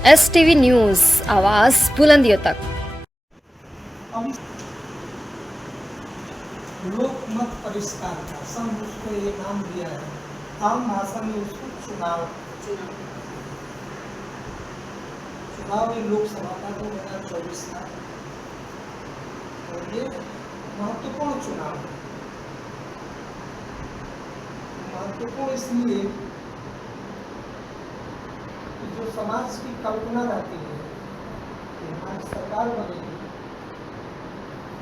STV news आवाज़ बुलंदियों तक। अब लोकमत परिष्कार का संघ उसको ये नाम दिया है, आम भाषा में उसको चुनाव ये लोकसभा का 2024 का, और ये महत्वपूर्ण चुनाव है। महत्वपूर्ण इसलिए कि जो समाज की कल्पना रहती है कि हमारी सरकार बनेगी,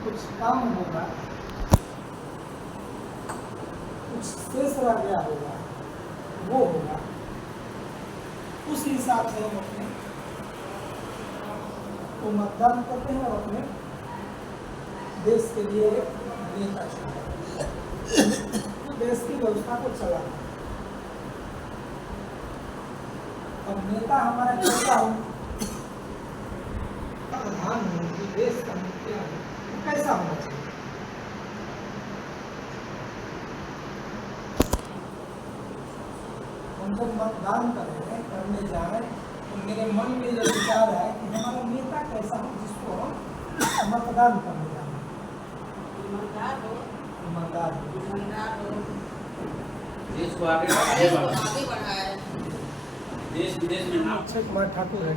कुछ काम होगा, कुछ शेष रह गया होगा, वो होगा, उस हिसाब से हम अपने को मतदान करते हैं और अपने देश के लिए नेता चुनते हैं, तो देश की व्यवस्था को चलाना। अब नेता हमारा कैसा हो, प्रधान हो, कि देश का मुखिया हो, तो कैसा होना चाहिए? हम जब मतदान करने जा रहे हैं, तो मेरे मन में यह विचार है कि हमारा नेता कैसा हो जिसको हम मतदान करने जा रहे हैं। ईमानदार हो, देश को आगे बढ़ाए, देश विदेश में नाम। अक्षय कुमार ठाकुर है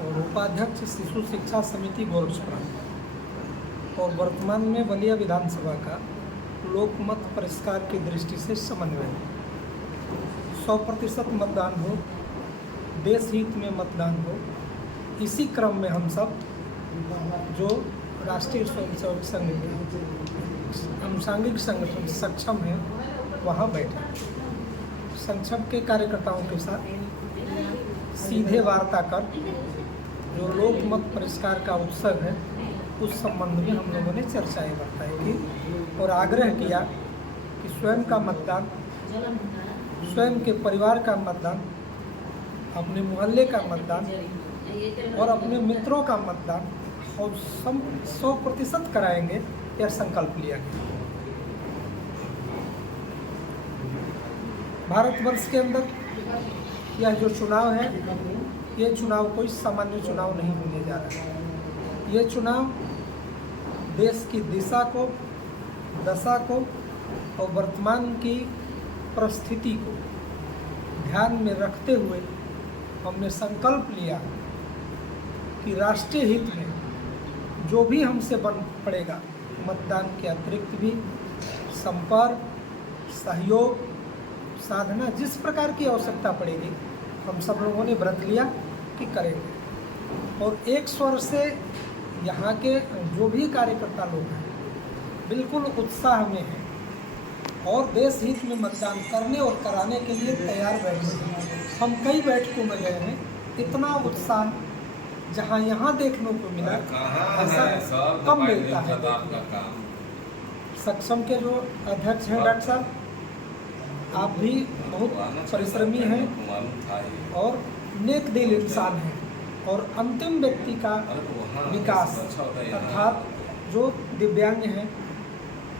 और उपाध्यक्ष शिशु शिक्षा समिति गोरखपुर, और वर्तमान में बलिया विधानसभा का लोकमत परिष्कार की दृष्टि से समन्वय 100% मतदान हो, देश हित में मतदान हो। इसी क्रम में हम सब जो राष्ट्रीय स्वयंसेवक संघ के आनुषंगिक संगठन सक्षम है वहाँ बैठे, संक्षम के कार्यकर्ताओं के साथ सीधे वार्ता कर जो लोकमत परिष्कार का उत्सव है उस संबंध में हम लोगों ने चर्चाएं बताई की और आग्रह किया कि स्वयं का मतदान, स्वयं के परिवार का मतदान, अपने मोहल्ले का मतदान और अपने मित्रों का मतदान और 100% कराएंगे, यह संकल्प लिया गया। भारतवर्ष के अंदर यह जो चुनाव है, ये चुनाव कोई सामान्य चुनाव नहीं होने जा रहा है। ये चुनाव देश की दिशा को, दशा को और वर्तमान की परिस्थिति को ध्यान में रखते हुए हमने संकल्प लिया कि राष्ट्रीय हित में जो भी हमसे बन पड़ेगा, मतदान के अतिरिक्त भी संपर्क, सहयोग, साधना, जिस प्रकार की आवश्यकता पड़ेगी हम सब लोगों ने व्रत लिया कि करेंगे। और एक स्वर से यहाँ के जो भी कार्यकर्ता लोग हैं बिल्कुल उत्साह में हैं और देश हित में मतदान करने और कराने के लिए तैयार बैठे हैं। हम कई बैठकों में गए हैं, इतना उत्साह जहाँ यहाँ देखने को मिला ऐसा कम मिलता है। सक्षम के जो अध्यक्ष हैं डॉक्टर साहब, आप भी बहुत परिश्रमी हैं और नेक दिल इंसान हैं और अंतिम व्यक्ति का विकास अर्थात जो दिव्यांग हैं,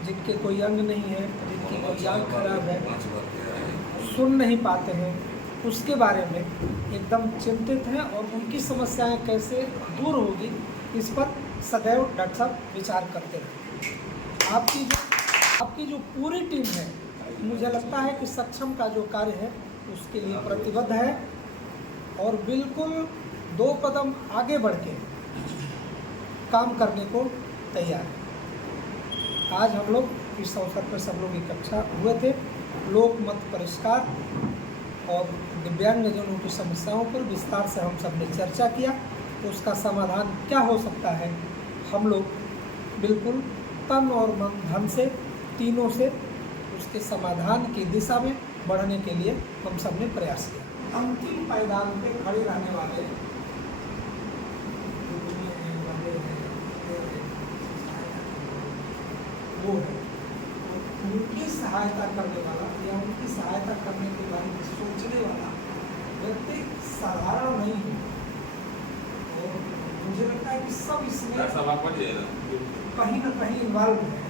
जिनके कोई अंग नहीं है, जिनकी कोई आँख खराब है, सुन नहीं पाते हैं, उसके बारे में एकदम चिंतित हैं और उनकी समस्याएं कैसे दूर होगी इस पर सदैव डॉक्टर साहब विचार करते हैं। आपकी जो पूरी टीम है, मुझे लगता है कि सक्षम का जो कार्य है उसके लिए प्रतिबद्ध है और बिल्कुल 2 कदम आगे बढ़ के काम करने को तैयार है। आज हम लोग इस अवसर पर सब लोग इकट्ठा हुए थे। लोकमत परिष्कार और दिव्यांगजनों की समस्याओं पर विस्तार से हम सब ने चर्चा किया, तो उसका समाधान क्या हो सकता है, हम लोग बिल्कुल तन और मन धन से तीनों से उसके समाधान की दिशा में बढ़ने के लिए हम सब ने प्रयास किया। अंतिम पायदान पे खड़े रहने वाले वो है, उनकी सहायता करने वाला या उनकी सहायता करने के बारे में सोचने वाला व्यक्ति साधारण नहीं है। और मुझे लगता है कि सब इसमें कहीं न कहीं इन्वॉल्व है।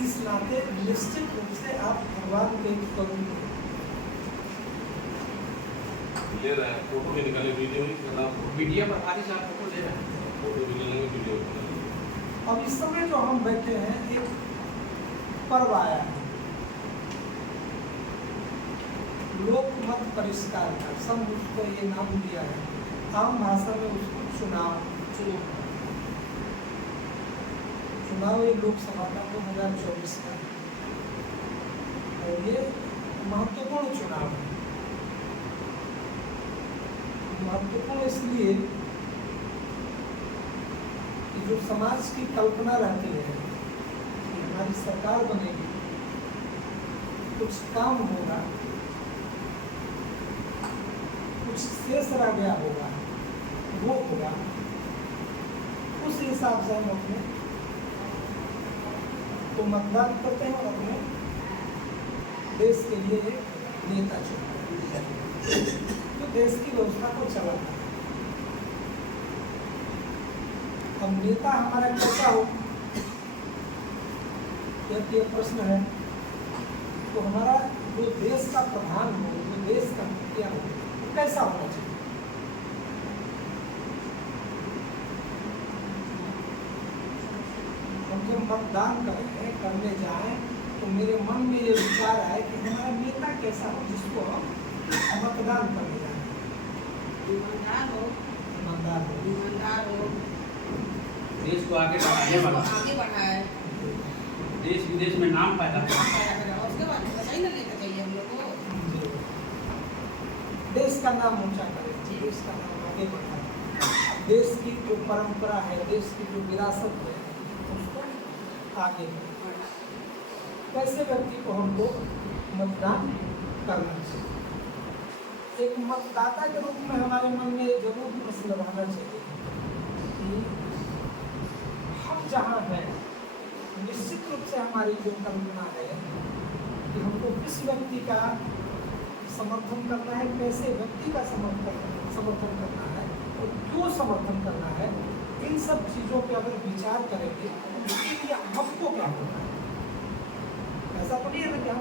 इस नाते निश्चित रूप से आप भगवान के करुण ले रहे हैं, फोटो भी निकाले, वीडियो भी करना, मीडिया पर आदि से आप फोटो ले रहे हैं। फोटो भी ले लेंगे, वीडियो भी बना लेंगे। अब इस समय जो हम बैठे हैं, एक पर्व आया है, लोकमत परिष्कार का, सब उसको ये नाम दिया है, आम भाषा में उसको चुनाव ये लोकसभा का 2024 का, और ये महत्वपूर्ण चुनाव है। महत्वपूर्ण इसलिए कि जो समाज की कल्पना रहती है कि हमारी सरकार बनेगी, कुछ काम होगा, कुछ शेष रह गया होगा, वो होगा, उस हिसाब से हम अपने तो मतदान करते हैं और अपने देश के लिए एक नेता चुनते हैं तो देश की व्यवस्था को चलाता है। अब नेता हमारा कैसा हो, ये प्रश्न है। तो हमारा जो देश का प्रधान हो, जो देश का मुखिया हो, वो कैसा होना चाहिए? हम जब मतदान करने जाएं तो मेरे मन में ये विचार आए कि हमारा नेता कैसा हो, जिसको हम मतदान करने जाएं। ईमानदार हो, ईमानदार हो, देश को आगे बढ़ाने वाला, आगे बढ़ाए, देश विदेश में नाम पैदा करे। उसके बाद बताइए ना, लेकर चाहिए हम लोग को। देश का नाम ऊंचा करे, देश का नाम आगे बढ़ाए, देश की जो परंपरा है, देश की जो विरासत है, उसको आगे बढ़ाए। कैसे व्यक्ति को हमको मतदान करना चाहिए? एक मतदाता के रूप में हमारे मन में जरूर प्रश्न रहना चाहिए कि हम जहाँ हैं, निश्चित रूप से हमारी जो कल्पना है कि हमको किस व्यक्ति का समर्थन करना है, कैसे व्यक्ति का समर्थन करना है और क्यों समर्थन करना है, इन सब चीज़ों पे अगर विचार करेंगे तो हमको क्या होना है। ऐसा तो नहीं है ना कि हम